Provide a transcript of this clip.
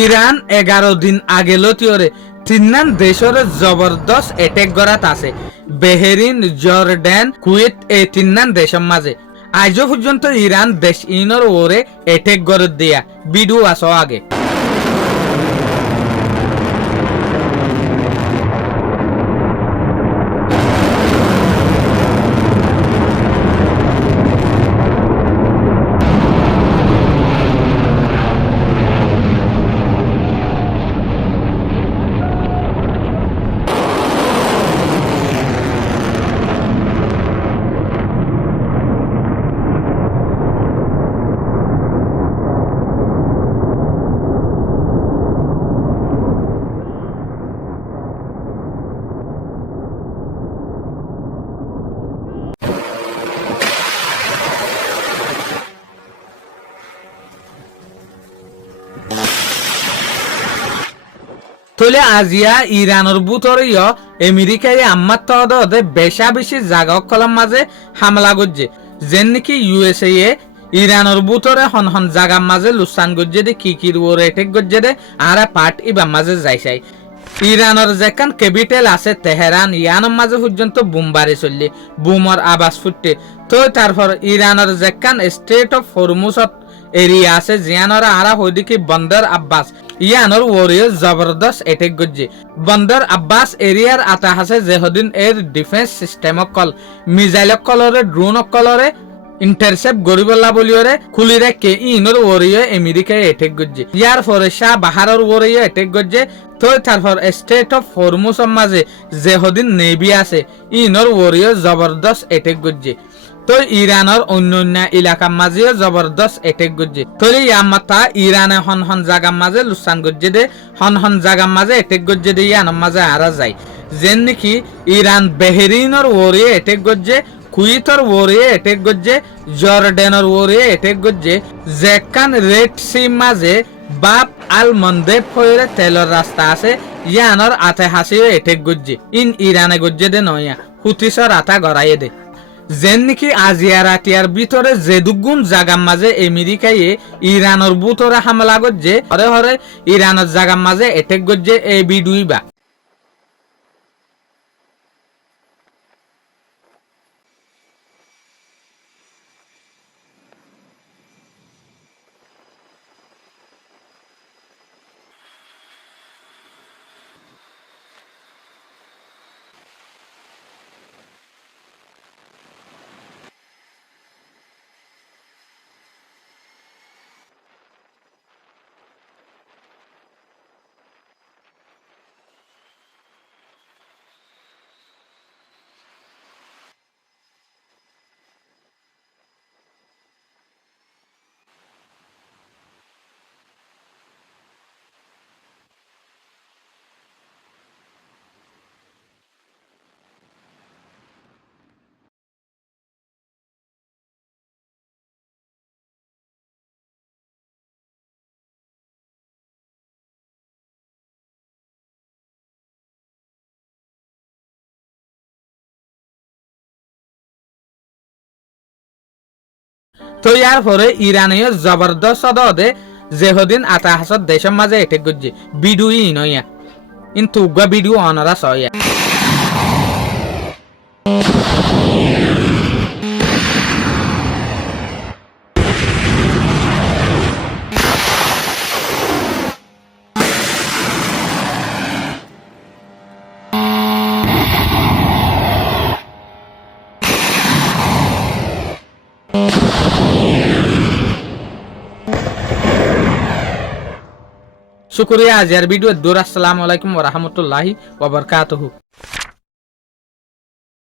Iran 11 দিন আগে লতিয়রে তিন্নান দেশের জবরদস্ত এটেক গড়াত আছে বেহেরিন জর্ডান কুয়েত এই তিন্নান দেশের মাঝে আজও পর্যন্ত ইরান দেশ ইনর ওরে এটেক গড় দিয়া ভিডিও আসো আগে তলে আজিয়া ইরানের বুতরীয় আমেরিকায় আম্মার তদে বেশা বেশি জাগা কলম মাঝে হামলা করছে যেন নাকি ইউএসএ ইরানের বুতরে হন হন জাগার মাঝে লুসান করছে দে কিকির ও রেটেক করছে দে আর পার্ট ইবার মাঝে যাইছাই ইরানের যেখান ক্যাপিটাল আছে তেহরান ইয়ানের মাঝে পর্যন্ত বোমবারি চললে বোমর আবাস ফুটে তো তারপর ইরানের যেখান স্টেট অফ হরমুজত এরিয়া আছে জিয়ানরা আরা হইদিকে বন্দর আব্বাস ইয়ানোর ওরিও জবরদস্ত এটেক গজ্জে বন্দর আব্বাস এরিয়ার আতা আছে যেহদিন এর ডিফেন্স সিস্টেম কল মিসাইল কলরে ড্রোন কলরে ইন্টারসেপ্ট গরিবল্লা বলিওরে খুলিরে কে ইনোর ওরিও আমেরিকায় এটেক গজ্জে ইয়ার পরে শাহ বাহারের ওরিও এটেক গজ্জে তো তারপর স্টেট অফ হরমুজের মাঝে যেহদিন নেভি আছে ইনোর ওরিও জবরদস্ত এটেক গজ্জে তো ইরানের অন্যান্য এলাকার মাঝে জবরদস্ত এটেক গজ্জে তলে ইয়ামাতা ইরানে হন হন জাগার মাঝে লুসান গজ্জে দে হন হন জাগার মাঝে এটেক গজ্জে দে ইয়ানোর মাঝে আরা যায় যেন নাকি ইরান বেহেরিনের ওরিয়ে এটেক গজ্জে কুয়েতর ওরিয়ে এটেক গজ্জে জর্ডানের ওরিয়ে এটেক গজ্জে যেখান রেড সি মাঝে বাপ আল মন্দেব হয়ে তেলের রাস্তা আছে ইয়ানোর আতে হাসিও এটেক গজ্জে ইন ইরানে গজ্জে দে নয়া হুতিসর আতা গড়াইয়ে দে যেন নাকি আজিয়া রাতিয়ার ভিতরে যে দুগুণ জাগার মাঝে আমেরিকায় ইরানের বুতরে হামলা করছে হরে হরে ইরানের জাগার মাঝে এটেক করছে এই বিডুইবা তো ইয়ার পরে ইরানীয় জবরদস্ত দে যেহদিন আতা হাসত দেশের মাঝে এটেক গজ্জে ভিডিওই নয়া কিন্তু উগা ভিডিও অনারা সয়া শুকরিয়া আজকের ভিডিও দূর আসসালামু আলাইকুম ওয়া রাহমাতুল্লাহি ওয়া বারাকাতুহু।